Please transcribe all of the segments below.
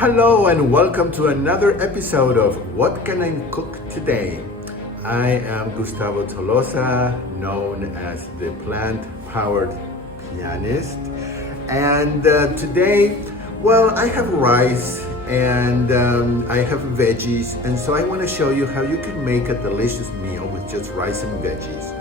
Hello and welcome to another episode of What Can I Cook Today? I am Gustavo Tolosa, known as the plant-powered pianist. And today, well, I have rice and I have veggies. And so I want to show you how you can make a delicious meal with just rice and veggies.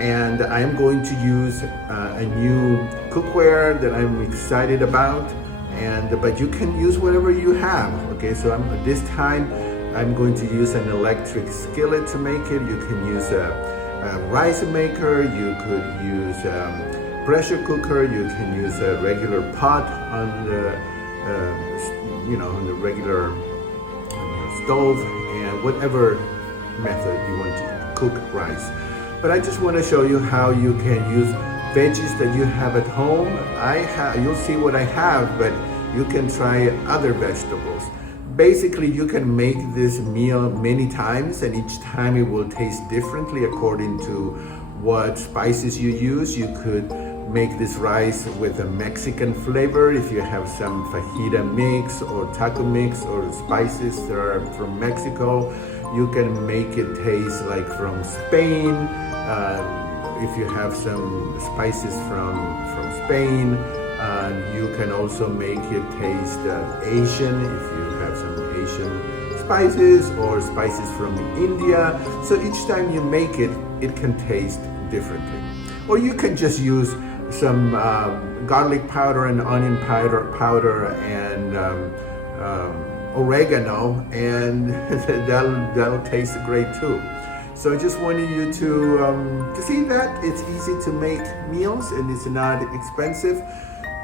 And I'm going to use a new cookware that I'm excited about. But you can use whatever you have. Okay, so this time I'm going to use an electric skillet to make it. You can use a rice maker. You could use a pressure cooker. You can use a regular pot on the on the regular stove, and whatever method you want to cook rice. But I just want to show you how you can use veggies that you have at home. You'll see what I have, but you can try other vegetables. Basically, you can make this meal many times, and each time it will taste differently according to what spices you use. You could make this rice with a Mexican flavor if you have some fajita mix or taco mix or spices that are from Mexico. You can make it taste like from Spain. If you have some spices from Spain, you can also make it taste Asian if you have some Asian spices or spices from India. So each time you make it, it can taste differently. Or you can just use some garlic powder and onion powder and oregano, and that'll taste great too. So I just wanted you to see that it's easy to make meals and it's not expensive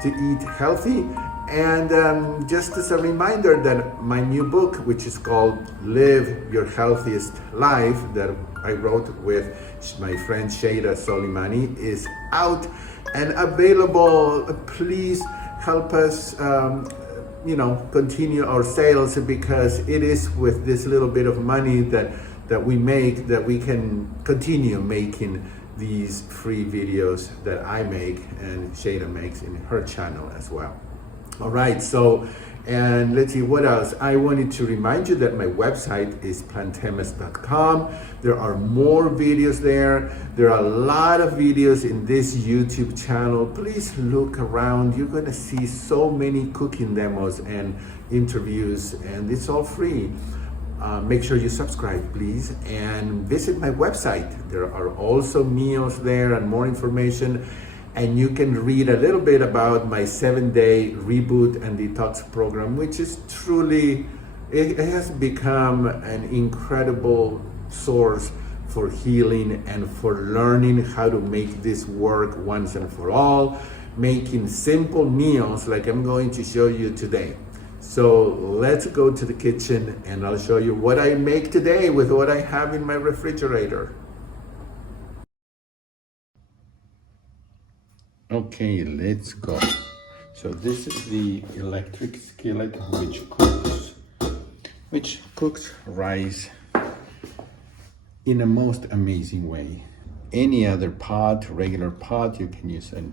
to eat healthy. And just as a reminder that my new book, which is called Live Your Healthiest Life, that I wrote with my friend Sheila Soleimani, is out and available. Please help us continue our sales, because it is with this little bit of money that we make that we can continue making these free videos that I make and Shada makes in her channel as well. All right, so, and let's see what else. I wanted to remind you that my website is plantemas.com. There are more videos there. There are a lot of videos in this YouTube channel. Please look around. You're gonna see so many cooking demos and interviews, and it's all free. Make sure you subscribe, please, and visit my website. There are also meals there and more information, and you can read a little bit about my 7-day reboot and detox program, which is truly, it has become an incredible source for healing and for learning how to make this work once and for all, making simple meals like I'm going to show you today. So let's go to the kitchen and I'll show you what I make today with what I have in my refrigerator. Okay, let's go. So this is the electric skillet which cooks rice in a most amazing way. Any other pot, regular pot, you can use a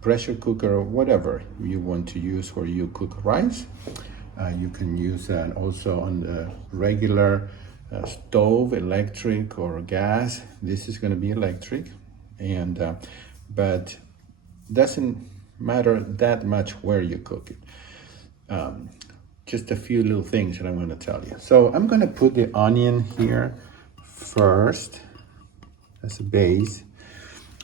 pressure cooker or whatever you want to use where you cook rice. You can use that also on the regular stove, electric or gas. This is going to be electric, and but doesn't matter that much where you cook it. Just a few little things that I'm going to tell you. So I'm going to put the onion here first as a base.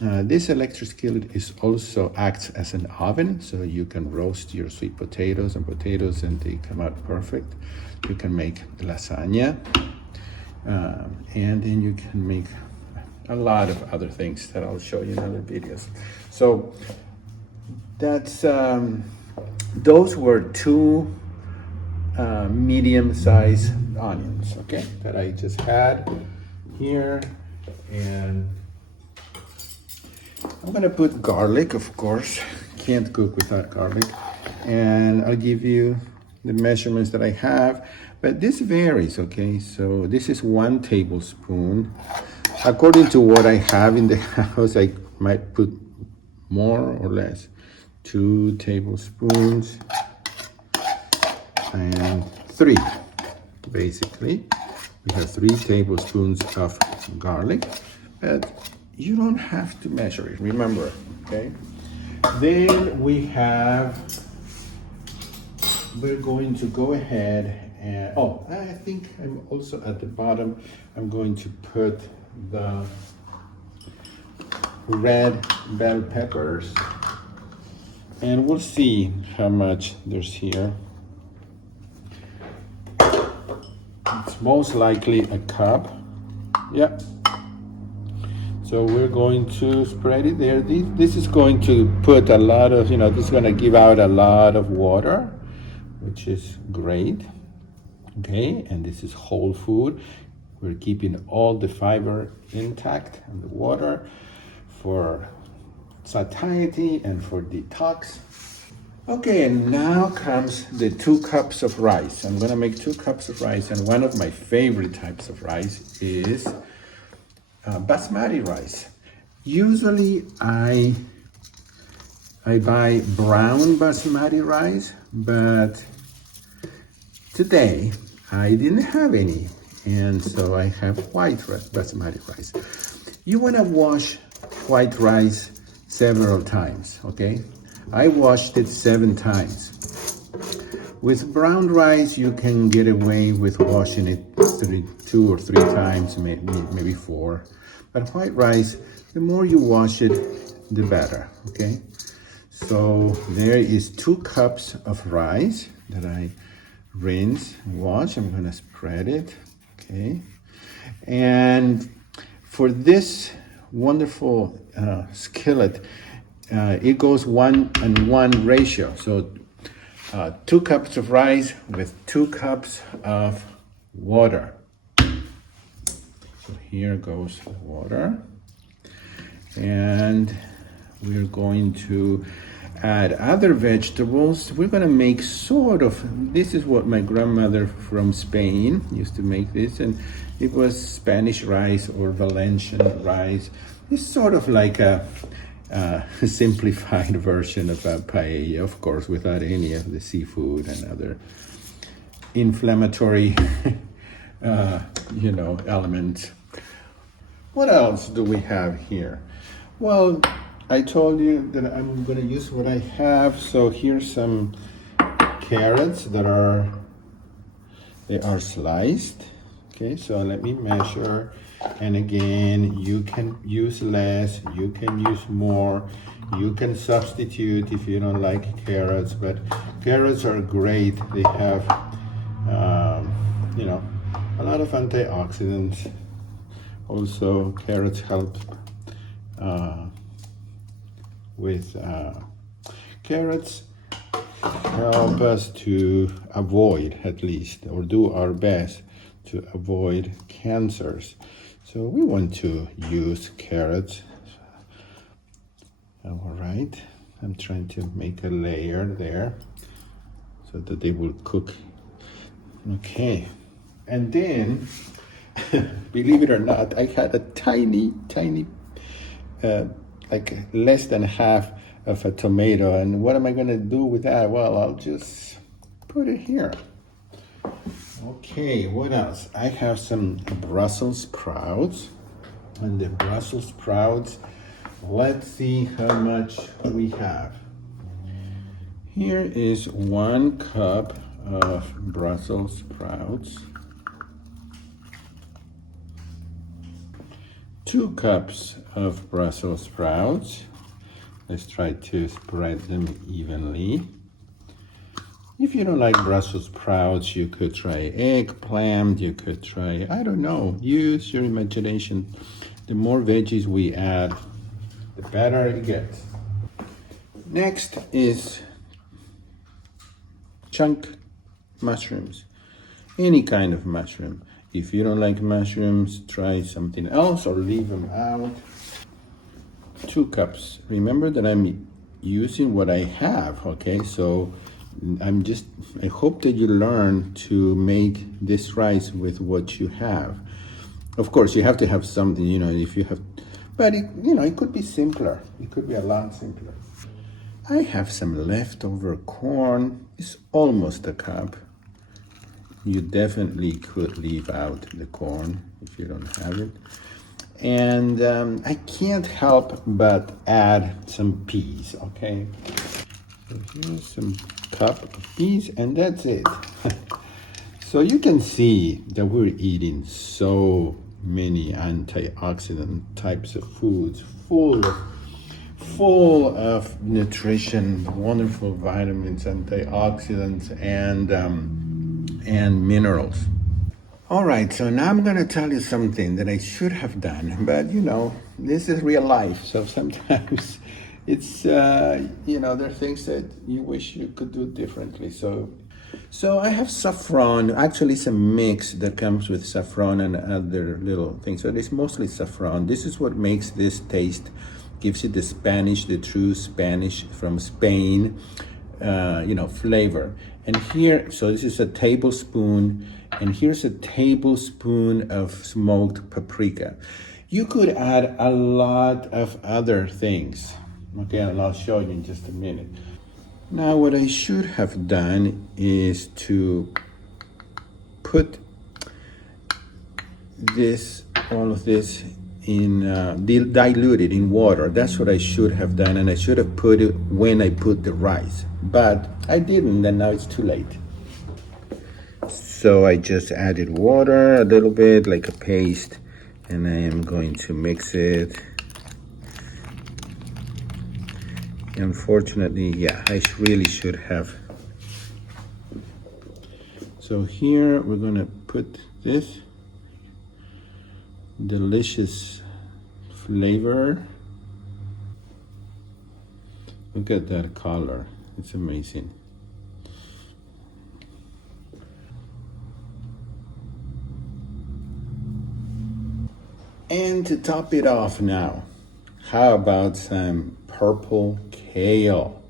This electric skillet also acts as an oven, so you can roast your sweet potatoes and they come out perfect. You can make lasagna, and then you can make a lot of other things that I'll show you in other videos. So that's those were two medium-sized onions, okay, that I just had here, and I'm gonna put garlic, of course. Can't cook without garlic. And I'll give you the measurements that I have, but this varies, okay? So this is 1 tablespoon. According to what I have in the house, I might put more or less. 2 tablespoons. and 3. Basically, we have 3 tablespoons of garlic, but you don't have to measure it, remember, okay? Then we're going to go ahead and, oh, I think I'm also at the bottom, I'm going to put the red bell peppers, and we'll see how much there's here. It's most likely a cup. Yeah. So we're going to spread it there. This is going to put a lot of, this is going to give out a lot of water, which is great. Okay, and this is whole food. We're keeping all the fiber intact and the water for satiety and for detox. Okay, and now comes the 2 cups of rice. I'm gonna make 2 cups of rice, and one of my favorite types of rice is basmati rice. Usually I buy brown basmati rice, but today I didn't have any, and so I have white basmati rice. You wanna wash white rice several times, okay? I washed it 7 times. With brown rice, you can get away with washing it 2 or 3 times, maybe 4. But white rice, the more you wash it, the better, okay? So there is 2 cups of rice that I rinse and wash. I'm gonna spread it, okay? And for this wonderful skillet, it goes 1:1 ratio. So 2 cups of rice with 2 cups of water. So here goes the water. And we're going to add other vegetables. We're gonna make this is what my grandmother from Spain used to make this, and it was Spanish rice or Valencian rice. It's sort of like a simplified version of a paella, of course, without any of the seafood and other inflammatory, elements. What else do we have here? Well, I told you that I'm going to use what I have. So here's some carrots they are sliced. Okay, so let me measure. And again, you can use less, you can use more, you can substitute if you don't like carrots, but carrots are great. They have, a lot of antioxidants. Also, carrots help carrots help us to avoid, at least, or do our best to avoid cancers. So we want to use carrots. All right, I'm trying to make a layer there so that they will cook. Okay, and then, believe it or not, I had a tiny, like less than half of a tomato. And what am I gonna do with that? Well, I'll just put it here. Okay, what else? I have some Brussels sprouts. And the Brussels sprouts, let's see how much we have. Here is 1 cup of Brussels sprouts. 2 cups of Brussels sprouts. Let's try to spread them evenly. If you don't like Brussels sprouts, you could try eggplant, you could try, I don't know, use your imagination. The more veggies we add, the better it gets. Next is chunk mushrooms, any kind of mushroom. If you don't like mushrooms, try something else or leave them out. 2 cups. Remember that I'm using what I have, okay? So I hope that you learn to make this rice with what you have. Of course, you have to have something, if you have, but it could be simpler. It could be a lot simpler. I have some leftover corn. It's almost a cup. you definitely could leave out the corn if you don't have it. And I can't help but add some peas, okay? So here's some cup of peas, and that's it. So you can see that we're eating so many antioxidant types of foods, full of nutrition, wonderful vitamins, antioxidants, and minerals. All right, so now I'm going to tell you something that I should have done, but this is real life. So sometimes it's, there are things that you wish you could do differently. So I have saffron, actually it's a mix that comes with saffron and other little things. So it's mostly saffron. This is what makes this taste, gives it the true Spanish from Spain, flavor. And here, so this is a tablespoon, and here's a tablespoon of smoked paprika. You could add a lot of other things. Okay, and I'll show you in just a minute. Now, what I should have done is to put all of this in, diluted in water. That's what I should have done, and I should have put it when I put the rice. But I didn't, and now it's too late. So I just added water a little bit, like a paste, and I am going to mix it. Unfortunately, yeah, I really should have. So here we're gonna put this delicious flavor. Look at that color, it's amazing. And to top it off now, how about some purple kale?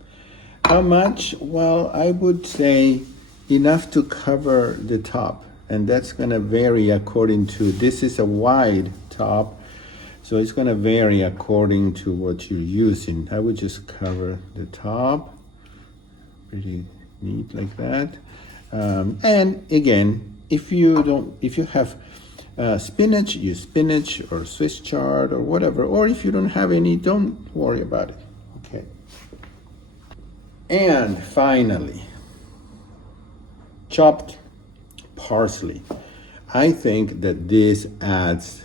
How much? Well, I would say enough to cover the top. And that's gonna vary according to, this is a wide top, so it's gonna vary according to what you're using. I would just cover the top, pretty neat like that. And again, if you have spinach, use spinach or Swiss chard or whatever. Or if you don't have any, don't worry about it. Okay. And finally, chopped parsley. I think that this adds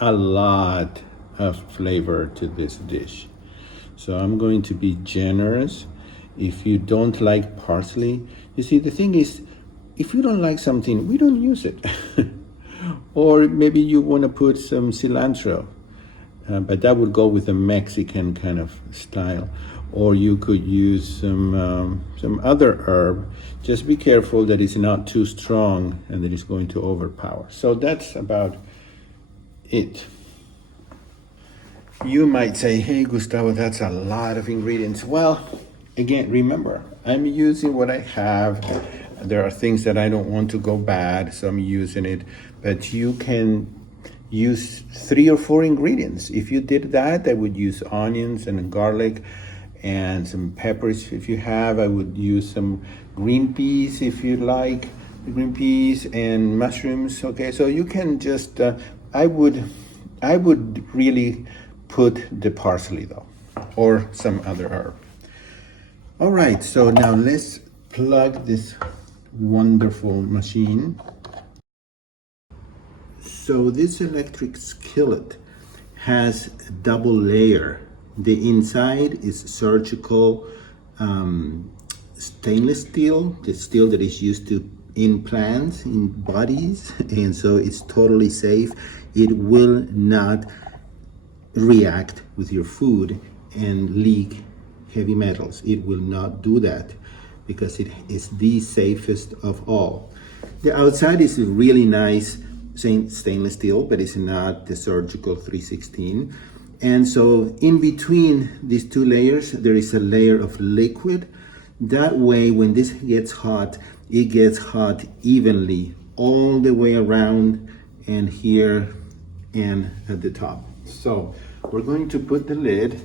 a lot of flavor to this dish. So I'm going to be generous. If you don't like parsley, you see, the thing is, if you don't like something, we don't use it. Or maybe you want to put some cilantro, but that would go with a Mexican kind of style. Or you could use some other herb. Just be careful that it's not too strong and that it's going to overpower. So that's about it. You might say, hey, Gustavo, that's a lot of ingredients. Well, again, remember, I'm using what I have. There are things that I don't want to go bad, so I'm using it. But you can use 3 or 4 ingredients. If you did that, I would use onions and garlic and some peppers if you have. I would use some green peas if you like, green peas and mushrooms. Okay, so you can just, I would really put the parsley though, or some other herb. All right, so now let's plug this wonderful machine. So this electric skillet has a double layer. The inside is surgical stainless steel, the steel that is used to implants in bodies, and so it's totally safe. It will not react with your food and leak heavy metals. It will not do that because it is the safest of all. The outside is really nice stainless steel, but it's not the surgical 316. And so in between these 2 layers, there is a layer of liquid. That way, when this gets hot, it gets hot evenly all the way around and here and at the top. So we're going to put the lid,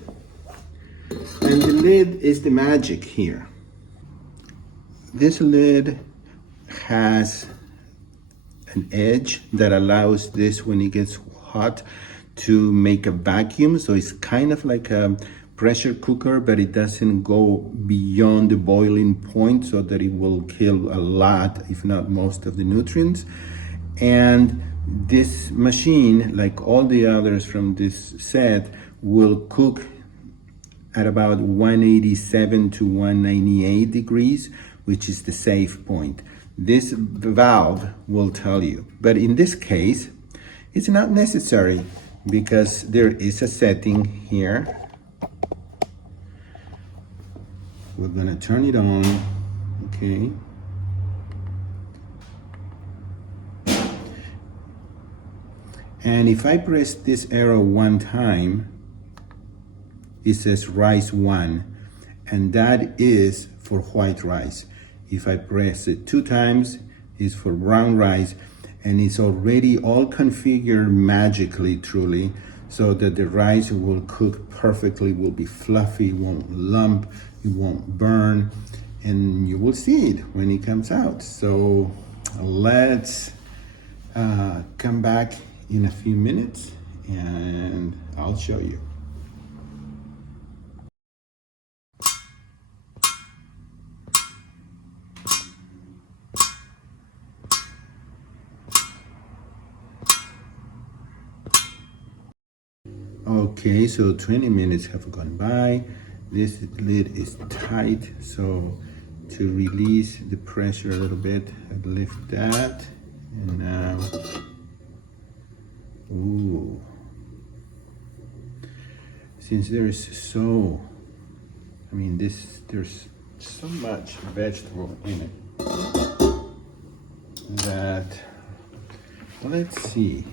and the lid is the magic here. This lid has an edge that allows this, when it gets hot, to make a vacuum. So it's kind of like a pressure cooker, but it doesn't go beyond the boiling point, so that it will kill a lot, if not most, of the nutrients. And this machine, like all the others from this set, will cook at about 187 to 198 degrees, which is the safe point. This valve will tell you. But in this case, it's not necessary, because there is a setting here. We're gonna turn it on, okay? And if I press this arrow one time, it says rice 1, and that is for white rice. If I press it 2 times, it's for brown rice, and it's already all configured magically, truly, so that the rice will cook perfectly, will be fluffy, won't lump, it won't burn, and you will see it when it comes out. So let's come back in a few minutes and I'll show you. Okay, so 20 minutes have gone by. This lid is tight, so to release the pressure a little bit, I lift that, and now, ooh. Since there's there's so much vegetable in it that, let's see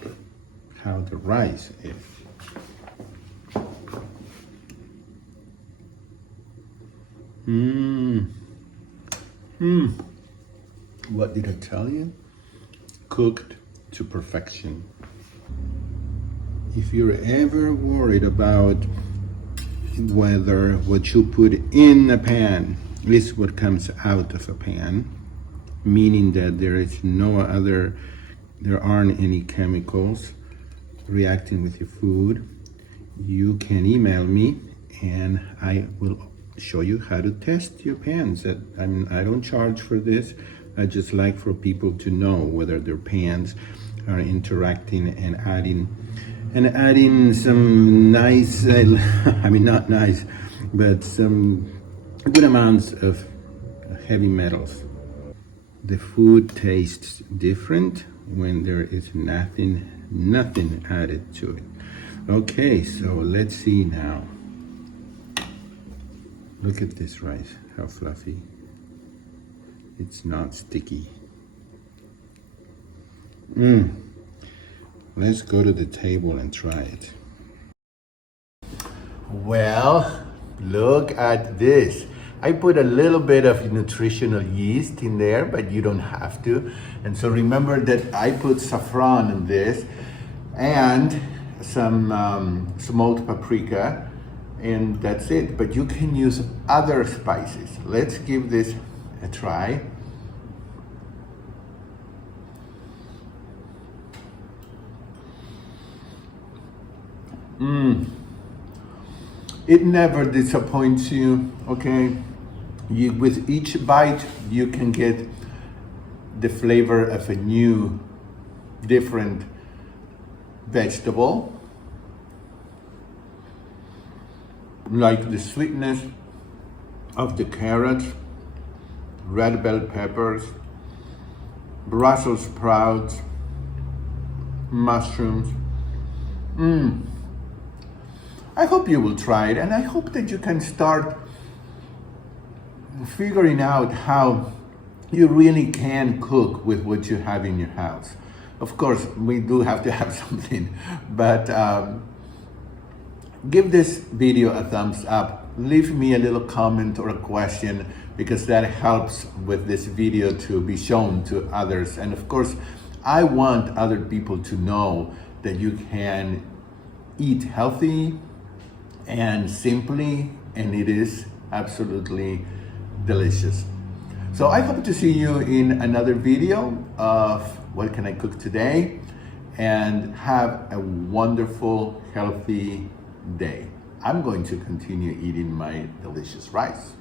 how the rice is. What did I tell you? Cooked to perfection. If you're ever worried about whether what you put in a pan is what comes out of a pan, meaning that there aren't any chemicals reacting with your food, you can email me and I will show you how to test your pans. I don't charge for this. I just like for people to know whether their pans are interacting and adding some nice, not nice, but some good amounts of heavy metals. The food tastes different when there is nothing added to it. Okay, so let's see now. Look at this rice, how fluffy. It's not sticky. Let's go to the table and try it. Well, look at this. I put a little bit of nutritional yeast in there, but you don't have to. And so remember that I put saffron in this and some smoked paprika, and that's it. But you can use other spices. Let's give this a try. It never disappoints you, okay? With each bite, you can get the flavor of a new, different vegetable. Like the sweetness of the carrots, red bell peppers, Brussels sprouts, mushrooms. I hope you will try it, and I hope that you can start figuring out how you really can cook with what you have in your house. Of course, we do have to have something, but give this video a thumbs up. Leave me a little comment or a question, because that helps with this video to be shown to others. And of course, I want other people to know that you can eat healthy and simply, and it is absolutely delicious. So I hope to see you in another video of what can I cook today, and have a wonderful, healthy day. I'm going to continue eating my delicious rice.